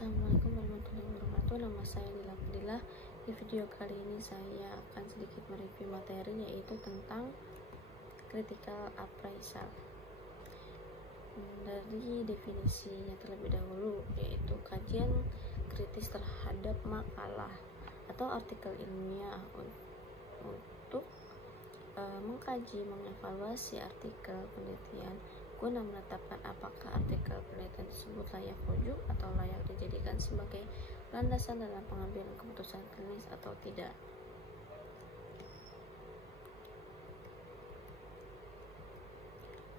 Assalamualaikum warahmatullahi wabarakatuh. Nama saya Lila Fadilah. Di video kali ini saya akan sedikit mereview materi, yaitu tentang critical appraisal. Dari definisinya terlebih dahulu, yaitu kajian kritis terhadap makalah atau artikel ilmiah untuk mengkaji, mengevaluasi artikel penelitian guna menetapkan apakah artikel penelitian tersebut layak rujuk atau layak dijadikan sebagai landasan dalam pengambilan keputusan klinis atau tidak.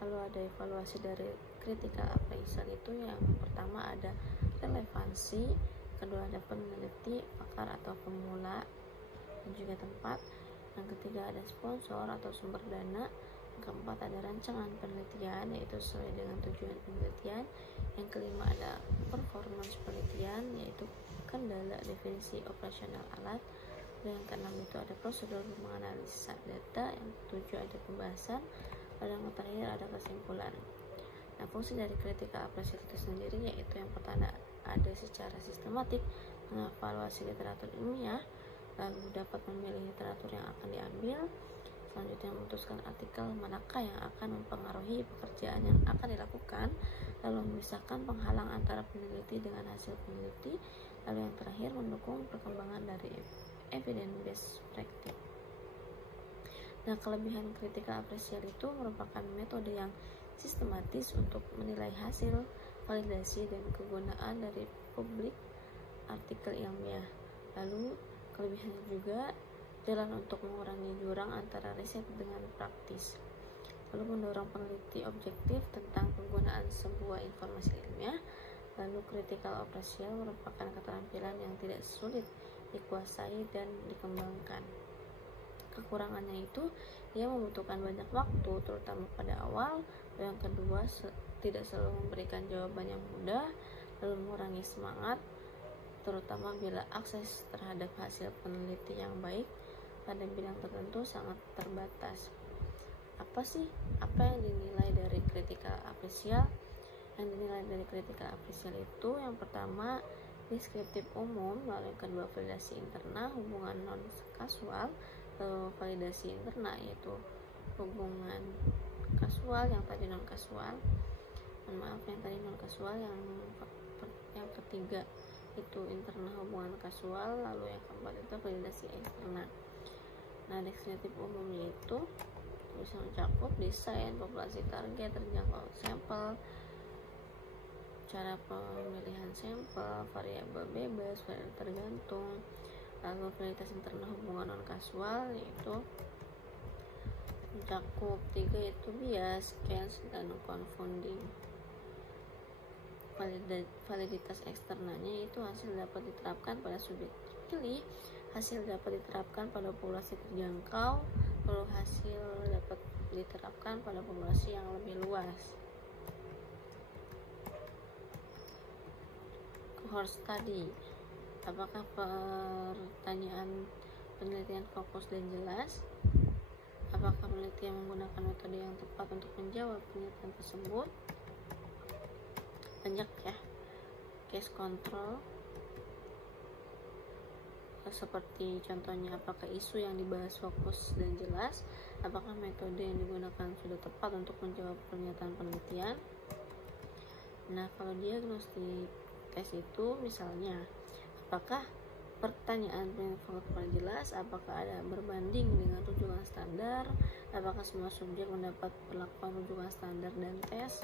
Lalu ada evaluasi dari critical appraisal itu, yang pertama ada relevansi, kedua ada peneliti, pakar atau pemula, dan juga tempat. Yang ketiga ada sponsor atau sumber dana. Yang keempat ada rancangan penelitian, yaitu sesuai dengan tujuan penelitian. Yang kelima ada performance penelitian, yaitu kendala, definisi, operasional alat. Dan yang keenam itu ada prosedur menganalisa data. Yang ketujuh ada pembahasan. Dan yang terakhir ada kesimpulan. Nah, fungsi dari critical appraisal itu sendiri yaitu yang pertama ada secara sistematik mengevaluasi literatur ilmiah, lalu dapat memilih literatur yang akan diambil, selanjutnya memutuskan artikel manakah yang akan mempengaruhi pekerjaan yang akan dilakukan, lalu memisahkan penghalang antara peneliti dengan hasil peneliti, lalu yang terakhir mendukung perkembangan dari evidence based practice. Nah, kelebihan critical appraisal itu merupakan metode yang sistematis untuk menilai hasil, validasi, dan kegunaan dari publik artikel ilmiah. Lalu kelebihannya juga jalan untuk mengurangi jurang antara riset dengan praktis, lalu mendorong peneliti objektif tentang penggunaan sebuah informasi ilmiah. Lalu critical appraisal merupakan keterampilan yang tidak sulit dikuasai dan dikembangkan. Kekurangannya itu ia membutuhkan banyak waktu, terutama pada awal. Yang kedua, tidak selalu memberikan jawaban yang mudah, lalu mengurangi semangat, terutama bila akses terhadap hasil peneliti yang baik pada bidang tertentu sangat terbatas. Apa yang dinilai dari critical appraisal? Yang dinilai dari critical appraisal itu yang pertama deskriptif umum, lalu yang kedua validasi internal, hubungan non kasual, lalu validasi internal yaitu hubungan kasual, yang tadi non kasual, yang tadi non kasual, yang ketiga itu internal hubungan kasual, lalu yang keempat itu validasi eksternal. Nah, deskriptif umumnya itu bisa mencakup desain, populasi target, terjangkau sampel, cara pemilihan sampel, variabel bebas, variabel tergantung. Lalu validasi internal hubungan non kasual yaitu mencakup 3 yaitu bias, chance, dan confounding. Validitas eksternalnya itu hasil dapat diterapkan pada subjek pilih, hasil dapat diterapkan pada populasi terjangkau, lalu hasil dapat diterapkan pada populasi yang lebih luas. Cohort study, apakah pertanyaan penelitian fokus dan jelas? Apakah penelitian menggunakan metode yang tepat untuk menjawab penelitian tersebut? Banyak ya. Case control, seperti contohnya apakah isu yang dibahas fokus dan jelas, apakah metode yang digunakan sudah tepat untuk menjawab pernyataan penelitian. Nah, kalau diagnostik tes itu misalnya apakah pertanyaan penelitian jelas, apakah ada berbanding dengan rujukan standar, apakah semua subjek mendapat perlakuan rujukan standar dan tes,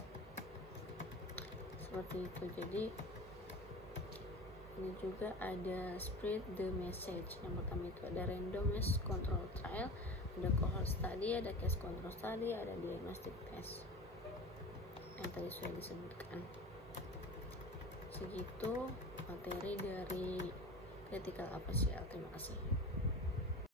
seperti itu. Jadi ini juga ada spread the message. Yang pertama itu ada randomized control trial, ada cohort study, ada case control study, ada diagnostic test yang tadi sudah disebutkan. Segitu materi dari critical appraisal. Terima kasih.